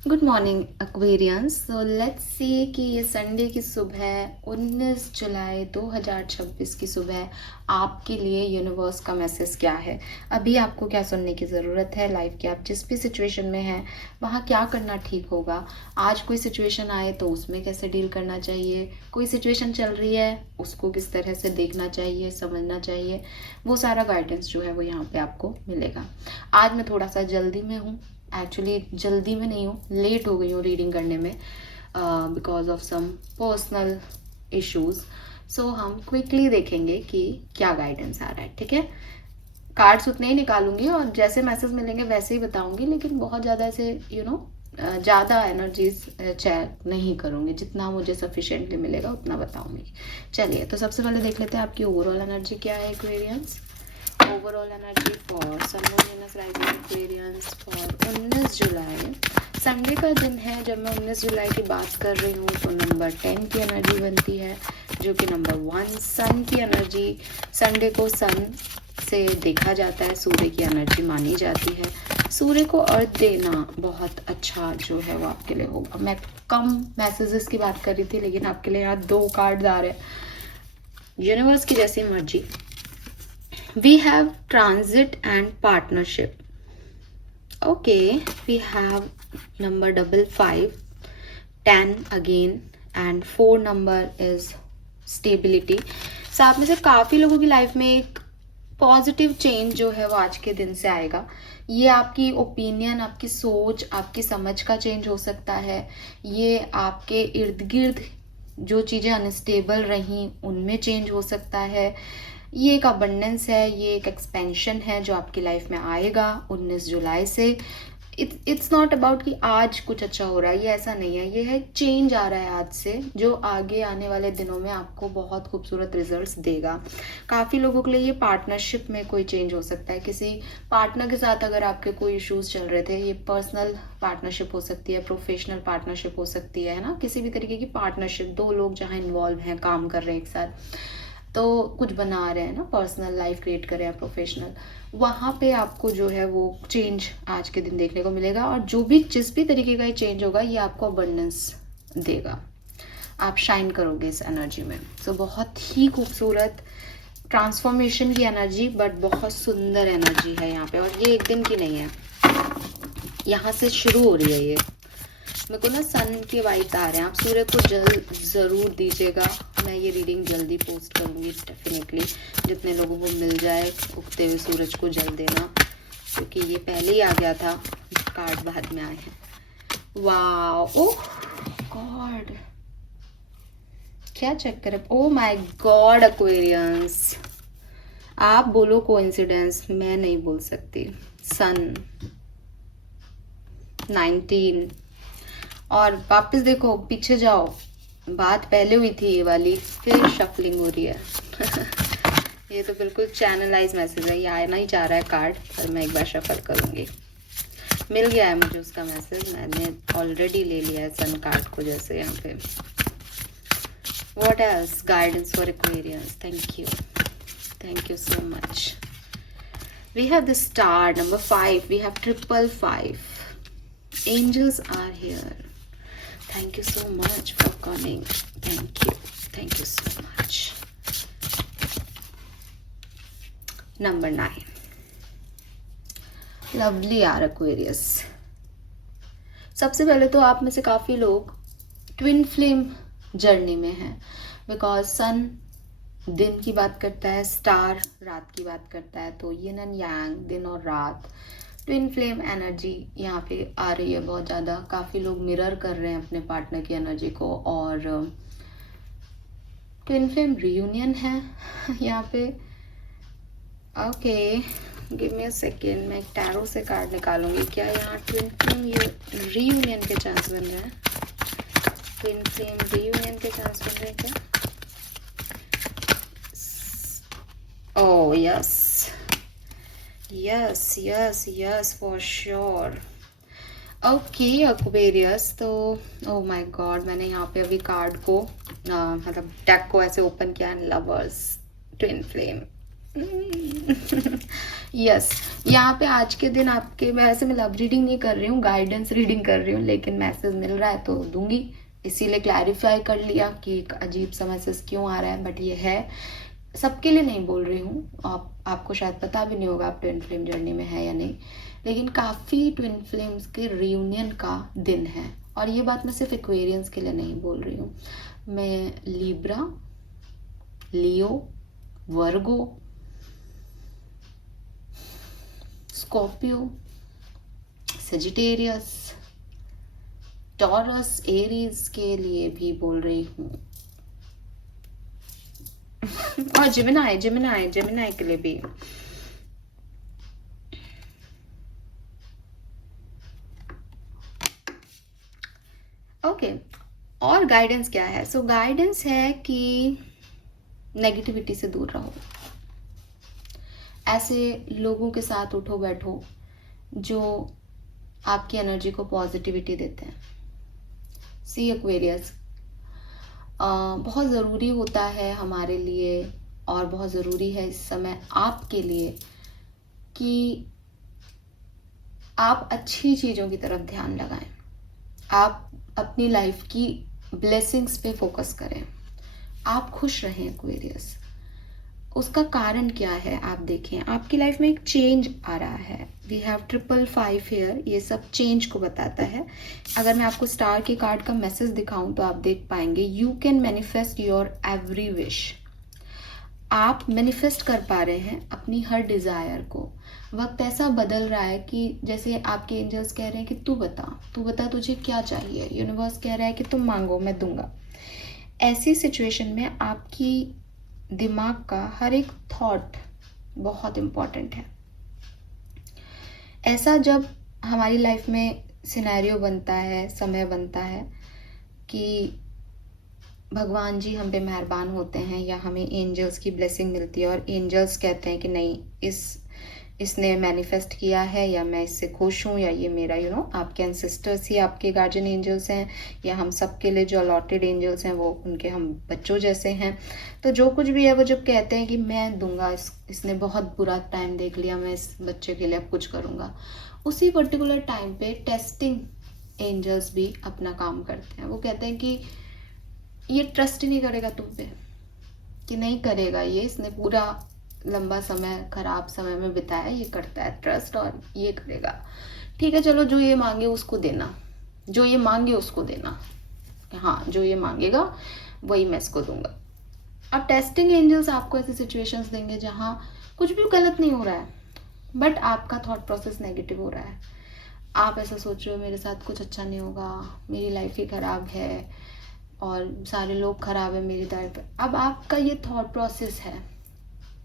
Good morning Aquarians. So let's see कि ये Sunday की सुबह 19 जुलाई 2026 की सुबह आपके लिए यूनिवर्स का मैसेज क्या है। अभी आपको क्या सुनने की ज़रूरत है लाइफ के, आप जिस भी सिचुएशन में हैं वहाँ क्या करना ठीक होगा। आज कोई सिचुएशन आए तो उसमें कैसे डील करना चाहिए, कोई सिचुएशन चल रही है उसको किस तरह से देखना चाहिए, समझना चाहिए, वो सारा गाइडेंस जो है वो यहाँ पे आपको मिलेगा। आज मैं थोड़ा सा जल्दी में हूँ, एक्चुअली जल्दी में नहीं हूँ, लेट हो गई हूँ रीडिंग करने में because of some personal issues. So हम क्विकली देखेंगे कि क्या गाइडेंस आ रहा है, ठीक है। कार्ड्स उतने ही निकालूंगी और जैसे मैसेज मिलेंगे वैसे ही बताऊंगी, लेकिन बहुत ज़्यादा ऐसे ज़्यादा एनर्जीज चेक नहीं करूँगी, जितना मुझे सफिशिएंटली मिलेगा उतना बताऊंगी। चलिए, तो सबसे पहले देख लेते हैं आपकी ओवरऑल एनर्जी क्या है Aquarians. Overall energy for sun moon Venus rising Aquarians for 19 July. Sunday का दिन है। जब मैं 19 जुलाई की बात कर रही हूँ तो नंबर 10 की एनर्जी बनती है, जो कि नंबर 1 सन की एनर्जी। संडे को सन से देखा जाता है, सूर्य की एनर्जी मानी जाती है। सूर्य को अर्थ देना बहुत अच्छा जो है वो आपके लिए होगा। मैं कम मैसेजेस की बात कर रही थी, लेकिन आपके लिए यहाँ 2 कार्ड आ रहे हैं। यूनिवर्स की जैसी मर्जी। We have transit and partnership. Okay, we have number 55, 10 again, and 4 number is stability. साथ में से काफ़ी लोगों की लाइफ में एक पॉजिटिव चेंज जो है वो आज के दिन से आएगा। ये आपकी ओपिनियन, आपकी सोच, आपकी समझ का चेंज हो सकता है। ये आपके इर्द गिर्द जो चीज़ें अनस्टेबल रहीं उनमें चेंज हो सकता है। ये एक अबंडेंस है, ये एक एक्सपेंशन है जो आपकी लाइफ में आएगा 19 जुलाई से। इट्स नॉट अबाउट कि आज कुछ अच्छा हो रहा है, ये ऐसा नहीं है। ये है चेंज आ रहा है आज से, जो आगे आने वाले दिनों में आपको बहुत खूबसूरत रिजल्ट्स देगा। काफ़ी लोगों के लिए ये पार्टनरशिप में कोई चेंज हो सकता है। किसी पार्टनर के साथ अगर आपके कोई इश्यूज चल रहे थे, ये पर्सनल पार्टनरशिप हो सकती है, प्रोफेशनल पार्टनरशिप हो सकती है ना, किसी भी तरीके की पार्टनरशिप। 2 लोग जहाँ इन्वॉल्व हैं, काम कर रहे हैं एक साथ, तो कुछ बना रहे हैं ना, पर्सनल लाइफ क्रिएट कर रहे हैं, प्रोफेशनल, वहाँ पे आपको जो है वो चेंज आज के दिन देखने को मिलेगा। और जो भी जिस भी तरीके का ये चेंज होगा ये आपको अबंडेंस देगा, आप शाइन करोगे इस एनर्जी में। तो बहुत ही खूबसूरत ट्रांसफॉर्मेशन की एनर्जी, बट बहुत सुंदर एनर्जी है यहाँ पे। और ये एक दिन की नहीं है, यहाँ से शुरू हो रही है ये। मेरे को ना सन के वाइब्स आ रहे हैं। आप सूर्य को जल ज़रूर दीजिएगा। मैं ये रीडिंग जल्दी पोस्ट करूँगी डेफिनेटली, जितने लोगों को मिल जाए उगते हुए सूरज को जल देना, क्योंकि ये पहले ही आ गया था, कार्ड बाद में आए हैं। वाह, ओह गॉड, क्या चेक करें। ओ माय गॉड एक्वेरियंस, आप बोलो कोइंसिडेंस, मैं नहीं बोल सकती। सन 19, और वापस देखो, पीछे जाओ, बात पहले हुई थी ये वाली, फिर शफलिंग हो रही है। ये तो बिल्कुल चैनलाइज मैसेज है, ये आना ही चाह रहा है कार्ड, पर मैं एक बार शफल करूंगी। मिल गया है मुझे उसका मैसेज, मैंने ऑलरेडी ले लिया है सन कार्ड को, जैसे यहाँ पे। What else guidance for Aquarians. Thank you so much. We have the star number 5, we have 555, angels are here. Thank you so much for coming. Thank you so much. Number 9, lovely यार Aquarius। सबसे पहले तो आप में से काफ़ी लोग twin flame journey में हैं, बिकॉज सन दिन की बात करता है, स्टार रात की बात करता है, तो यिन एंड यांग, दिन और रात, ट्विन फ्लेम एनर्जी यहाँ पे आ रही है बहुत ज़्यादा। काफ़ी लोग मिरर कर रहे हैं अपने पार्टनर की एनर्जी को, और ट्विन फ्लेम रियूनियन है यहाँ पे। Okay, give me a second, मैं एक टैरो से कार्ड निकालूंगी। क्या यहाँ ट्विन फ्लेम रियूनियन के चांस बन रहे हैं? ट्विन फ्लेम रियूनियन के चांस बन रहे हैं क्या? Oh yes, yes, for sure. Okay Aquarius, तो ओह माय गॉड, मैंने यहाँ पे अभी कार्ड को मतलब डेक को ऐसे ओपन किया। लवर्स, ट्विन फ्लेम, यस, यहाँ पे आज के दिन आपके, वैसे मैं लव रीडिंग नहीं कर रही हूँ, गाइडेंस रीडिंग कर रही हूँ, लेकिन मैसेज मिल रहा है तो दूंगी, इसीलिए क्लैरिफाई कर लिया कि एक अजीब सा मैसेज क्यों आ रहा है। बट ये है, सबके लिए नहीं बोल रही हूँ, आपको शायद पता भी नहीं होगा आप ट्विन फ्लेम जर्नी में है या नहीं, लेकिन काफ़ी ट्विन फ्लेम्स के रियूनियन का दिन है। और ये बात मैं सिर्फ एक्वेरियंस के लिए नहीं बोल रही हूँ, मैं लिब्रा, लियो, वर्गो, स्कॉर्पियो, सेजिटेरियस, टॉरस, एरीज के लिए भी बोल रही हूँ, और जेमिनाई के लिए भी। ओके, और गाइडेंस क्या है? सो गाइडेंस है कि नेगेटिविटी से दूर रहो, ऐसे लोगों के साथ उठो बैठो जो आपकी एनर्जी को पॉजिटिविटी देते हैं। सी एक्वेरियस, बहुत ज़रूरी होता है हमारे लिए, और बहुत ज़रूरी है इस समय आपके लिए कि आप अच्छी चीज़ों की तरफ ध्यान लगाएं, आप अपनी लाइफ की ब्लेसिंग्स पे फोकस करें, आप खुश रहें एक्वेरियस। उसका कारण क्या है? आप देखें, आपकी लाइफ में एक चेंज आ रहा है। वी हैव 555 हियर, ये सब चेंज को बताता है। अगर मैं आपको स्टार के कार्ड का मैसेज दिखाऊं तो आप देख पाएंगे, you can manifest your every wish. आप मैनिफेस्ट कर पा रहे हैं अपनी हर डिज़ायर को। वक्त ऐसा बदल रहा है कि जैसे आपके एंजल्स कह रहे हैं कि तू बता तुझे क्या चाहिए। यूनिवर्स कह रहा है कि तुम मांगो, मैं दूंगा। ऐसी सिचुएशन में आपकी दिमाग का हर एक थॉट बहुत इम्पॉर्टेंट है। ऐसा जब हमारी लाइफ में सिनेरियो बनता है, समय बनता है कि भगवान जी हम पे मेहरबान होते हैं या हमें एंजल्स की ब्लेसिंग मिलती है, और एंजल्स कहते हैं कि नहीं, इसने मैनिफेस्ट किया है, या मैं इससे खुश हूँ, या ये मेरा आपके एंसेस्टर्स ही आपके गार्जियन एंजल्स हैं, या हम सबके लिए जो अलॉटेड एंजल्स हैं वो उनके हम बच्चों जैसे हैं। तो जो कुछ भी है वो जब कहते हैं कि मैं दूंगा, इसने बहुत बुरा टाइम देख लिया, मैं इस बच्चे के लिए अब कुछ करूँगा, उसी पर्टिकुलर टाइम पे टेस्टिंग एंजल्स भी अपना काम करते हैं। वो कहते हैं कि ये ट्रस्ट ही नहीं करेगा तुम पे, कि नहीं करेगा ये, इसने पूरा लंबा समय खराब समय में बिताया, ये करता है ट्रस्ट और ये करेगा, ठीक है चलो जो ये मांगे उसको देना, जो ये मांगे उसको देना, हाँ जो ये मांगेगा वही मैं इसको दूंगा। अब टेस्टिंग एंजल्स आपको ऐसी सिचुएशंस देंगे जहाँ कुछ भी गलत नहीं हो रहा है, बट आपका थॉट प्रोसेस नेगेटिव हो रहा है। आप ऐसा सोच रहे हो मेरे साथ कुछ अच्छा नहीं होगा, मेरी लाइफ ही खराब है और सारे लोग खराब है मेरी तरफ। अब आपका ये थॉट प्रोसेस है।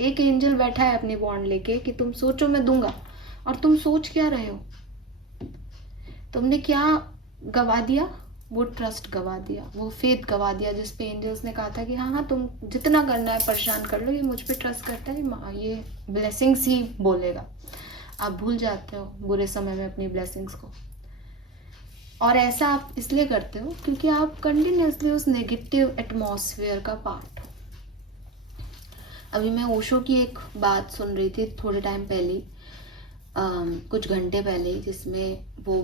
एक एंजल बैठा है अपनी बॉन्ड लेके कि तुम सोचो मैं दूंगा, और तुम सोच क्या रहे हो? तुमने क्या गवा दिया? वो ट्रस्ट गवा दिया, वो फेथ गवा दिया, जिस पे एंजल्स ने कहा था कि हाँ तुम जितना करना है परेशान कर लो, ये मुझ पे ट्रस्ट करता है, ये ब्लेसिंग्स ही बोलेगा। आप भूल जाते हो बुरे समय में अपनी ब्लेसिंग्स को, और ऐसा आप इसलिए करते हो क्योंकि आप कंटिन्यूसली उस नेगेटिव एटमॉस्फेयर का पार्ट हो। अभी मैं ओशो की एक बात सुन रही थी थोड़े टाइम पहले, कुछ घंटे पहले, जिसमें वो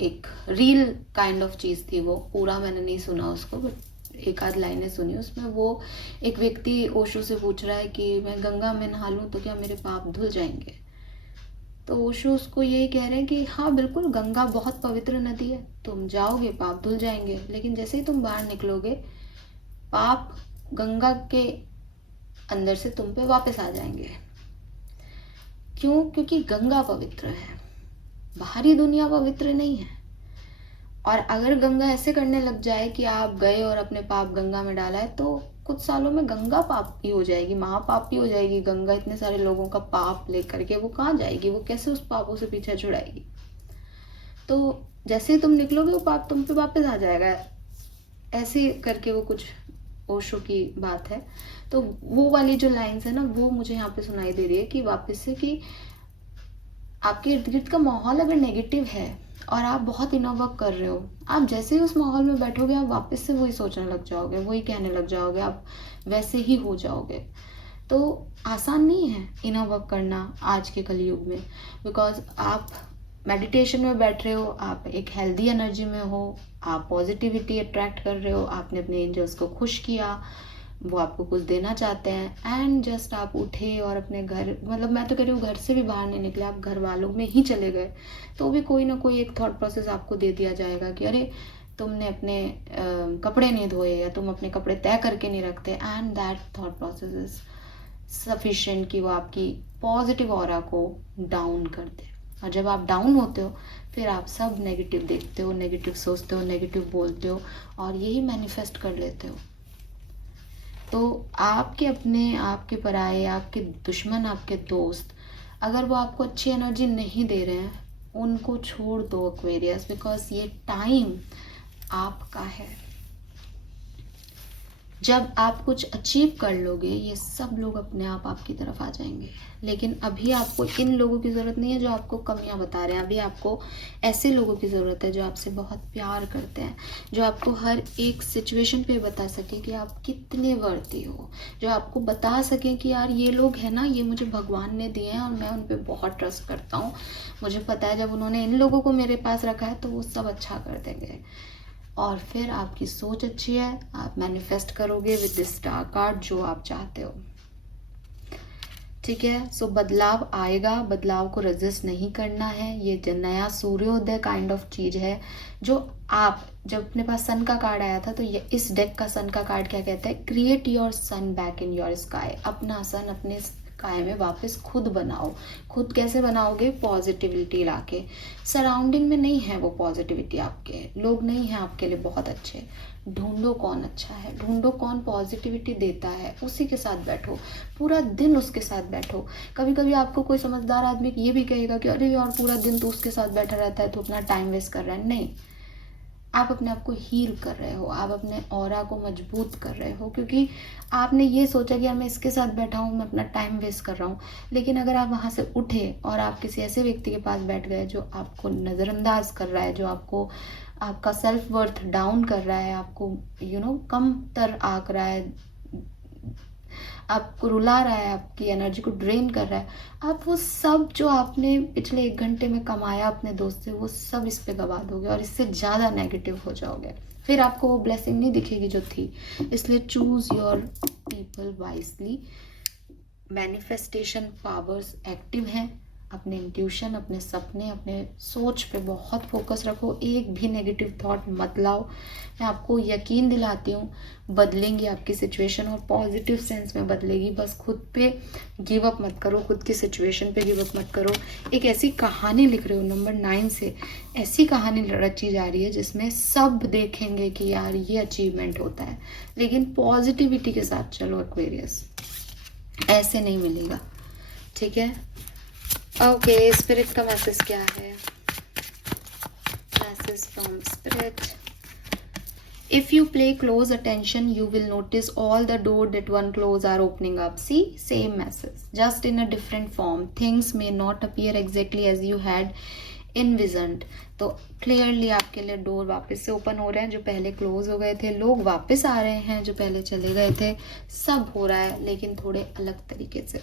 एक रील काइंड ऑफ चीज़ थी, वो पूरा मैंने नहीं सुना उसको, बट एक आध लाइनें सुनी। उसमें वो एक व्यक्ति ओशो से पूछ रहा है कि मैं गंगा में नहा लूँ तो क्या मेरे पाप धुल जाएंगे? तो ओशो उसको यही कह रहे हैं कि हाँ बिल्कुल, गंगा बहुत पवित्र नदी है, तुम जाओगे पाप धुल जाएंगे, लेकिन जैसे ही तुम बाहर निकलोगे पाप गंगा के अंदर से तुम पे वापस आ जाएंगे। क्यों? क्योंकि गंगा पवित्र है, बाहरी दुनिया पवित्र नहीं है। और अगर गंगा ऐसे करने लग जाए कि आप गए और अपने पाप गंगा में डाला है, तो कुछ सालों में गंगा पापी हो जाएगी, महापापी हो जाएगी। गंगा इतने सारे लोगों का पाप लेकर के वो कहाँ जाएगी? वो कैसे उस पापों से पीछे छुड़ाएगी? तो जैसे ही तुम निकलोगे वो पाप तुम पे वापस आ जाएगा, ऐसे करके वो कुछ ओशो की बात है। तो वो वाली जो लाइन्स है ना, वो मुझे यहाँ पे सुनाई दे रही है कि वापस से कि आपके इर्द गिर्द का माहौल अगर नेगेटिव है और आप बहुत इनर वर्क कर रहे हो, आप जैसे ही उस माहौल में बैठोगे आप वापस से वही सोचने लग जाओगे, वही कहने लग जाओगे, आप वैसे ही हो जाओगे। तो आसान नहीं है इनर वर्क करना आज के कलयुग में, बिकॉज आप मेडिटेशन में बैठ रहे हो, आप एक हेल्दी एनर्जी में हो, आप पॉजिटिविटी अट्रैक्ट कर रहे हो, आपने अपने एंजल्स को खुश किया, वो आपको कुछ देना चाहते हैं, एंड जस्ट आप उठे और अपने घर, मतलब मैं तो कह रही हूँ घर से भी बाहर नहीं निकले, आप घर वालों में ही चले गए, तो भी कोई ना कोई एक थॉट प्रोसेस आपको दे दिया जाएगा कि अरे तुमने अपने कपड़े नहीं धोए, या तुम अपने कपड़े तय करके नहीं रखते, and that thought process is sufficient कि वो आपकी पॉजिटिव ऑरा को डाउन कर दे। और जब आप डाउन होते हो फिर आप सब नेगेटिव देखते हो, नेगेटिव सोचते हो, नेगेटिव बोलते हो, और यही मैनिफेस्ट कर लेते हो। तो आपके अपने, आपके पराये, आपके दुश्मन, आपके दोस्त, अगर वो आपको अच्छी एनर्जी नहीं दे रहे हैं, उनको छोड़ दो एक्वेरियस, बिकॉज ये टाइम आपका है। जब आप कुछ अचीव कर लोगे, ये सब लोग अपने आप आपकी तरफ आ जाएंगे। लेकिन अभी आपको इन लोगों की ज़रूरत नहीं है जो आपको कमियां बता रहे हैं। अभी आपको ऐसे लोगों की ज़रूरत है जो आपसे बहुत प्यार करते हैं, जो आपको हर एक सिचुएशन पे बता सके कि आप कितने वर्दी हो, जो आपको बता सके कि यार ये लोग हैं ना, ये मुझे भगवान ने दिए हैं और मैं उन पर बहुत ट्रस्ट करता हूँ। मुझे पता है जब उन्होंने इन लोगों को मेरे पास रखा है तो वो सब अच्छा कर देंगे। और फिर आपकी सोच अच्छी है, आप मैनिफेस्ट करोगे विद दिस स्टार कार्ड जो आप चाहते हो। ठीक है, सो बदलाव आएगा, बदलाव को रेजिस्ट नहीं करना है। ये नया सूर्योदय काइंड ऑफ चीज है जो आप, जब अपने पास सन का कार्ड आया था तो ये इस डेक का सन का कार्ड क्या कहता है, create your son back in your sky. अपना सन अपने स्काई में वापस खुद बनाओ। खुद कैसे बनाओगे, पॉजिटिविटी लाके। सराउंडिंग में नहीं है वो पॉजिटिविटी, आपके लोग नहीं हैं आपके लिए बहुत अच्छे, ढूंढो कौन अच्छा है, ढूंढो कौन पॉजिटिविटी देता है, उसी के साथ बैठो, पूरा दिन उसके साथ बैठो। कभी कभी आपको कोई समझदार आदमी ये भी कहेगा कि अरे यार पूरा दिन तो उसके साथ बैठा रहता है तो अपना टाइम वेस्ट कर रहा है। नहीं, आप अपने आप को हील कर रहे हो, आप अपने ऑरा को मजबूत कर रहे हो, क्योंकि आपने ये सोचा कि यार मैं इसके साथ बैठा हूँ, मैं अपना टाइम वेस्ट कर रहा हूँ। लेकिन अगर आप वहाँ से उठे और आप किसी ऐसे व्यक्ति के पास बैठ गए जो आपको नज़रअंदाज कर रहा है, जो आपको आपका सेल्फ वर्थ डाउन कर रहा है, आपको कम तर आंक रहा है, आपको रुला रहा है, आपकी एनर्जी को ड्रेन कर रहा है, आप वो सब जो आपने पिछले 1 घंटे में कमाया अपने दोस्त से, वो सब इस पे गवा दोगे और इससे ज़्यादा नेगेटिव हो जाओगे। फिर आपको वो ब्लेसिंग नहीं दिखेगी जो थी। इसलिए choose your people wisely. Manifestation powers active हैं। अपने इंट्यूशन, अपने सपने, अपने सोच पे बहुत फोकस रखो। एक भी नेगेटिव थॉट मत लाओ। मैं आपको यकीन दिलाती हूँ बदलेंगी आपकी सिचुएशन और पॉजिटिव सेंस में बदलेगी। बस खुद पे गिव अप मत करो, खुद की सिचुएशन पे गिव अप मत करो। एक ऐसी कहानी लिख रहे हो नंबर 9 से, ऐसी कहानी रची जा रही है जिसमें सब देखेंगे कि यार ये अचीवमेंट होता है, लेकिन पॉजिटिविटी के साथ चलो एक्वेरियस, ऐसे नहीं मिलेगा। ठीक है, ओके, स्पिरिट का मैसेज क्या है? Message from spirit. If you pay close attention, you will notice all the doors that one close are opening up. See, same message, just in a different form. Things may not appear exactly as you had envisioned. तो clearly आपके लिए door वापस से open हो रहे हैं जो पहले क्लोज हो गए थे। लोग वापस आ रहे हैं जो पहले चले गए थे। सब हो रहा है लेकिन थोड़े अलग तरीके से।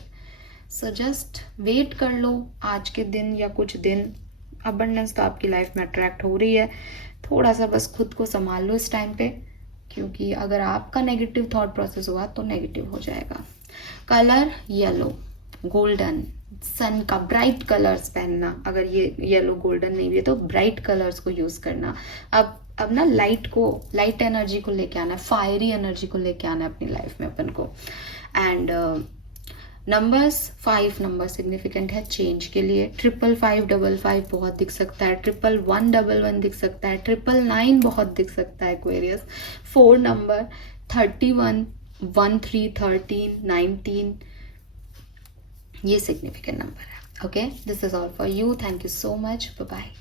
सो जस्ट वेट कर लो आज के दिन या कुछ दिन। अबंडेंस तो आपकी लाइफ में अट्रैक्ट हो रही है। थोड़ा सा बस खुद को संभाल लो इस टाइम पे, क्योंकि अगर आपका नेगेटिव थॉट प्रोसेस हुआ तो नेगेटिव हो जाएगा। कलर येलो, गोल्डन, सन का ब्राइट कलर्स पहनना। अगर ये येलो गोल्डन नहीं भी है तो ब्राइट कलर्स को यूज करना। अब ना लाइट एनर्जी को लेके आना है, फायरी एनर्जी को लेके आना है अपनी लाइफ में अपन को। एंड नंबर्स 5 नंबर सिग्निफिकेंट है चेंज के लिए। 55555 बहुत दिख सकता है, 11111 दिख सकता है, 999 बहुत दिख सकता है एक्वेरियस। 4 नंबर 31 13 13 19 ये सिग्निफिकेंट नंबर है। Okay, this is all for you. Thank you so much, bye bye.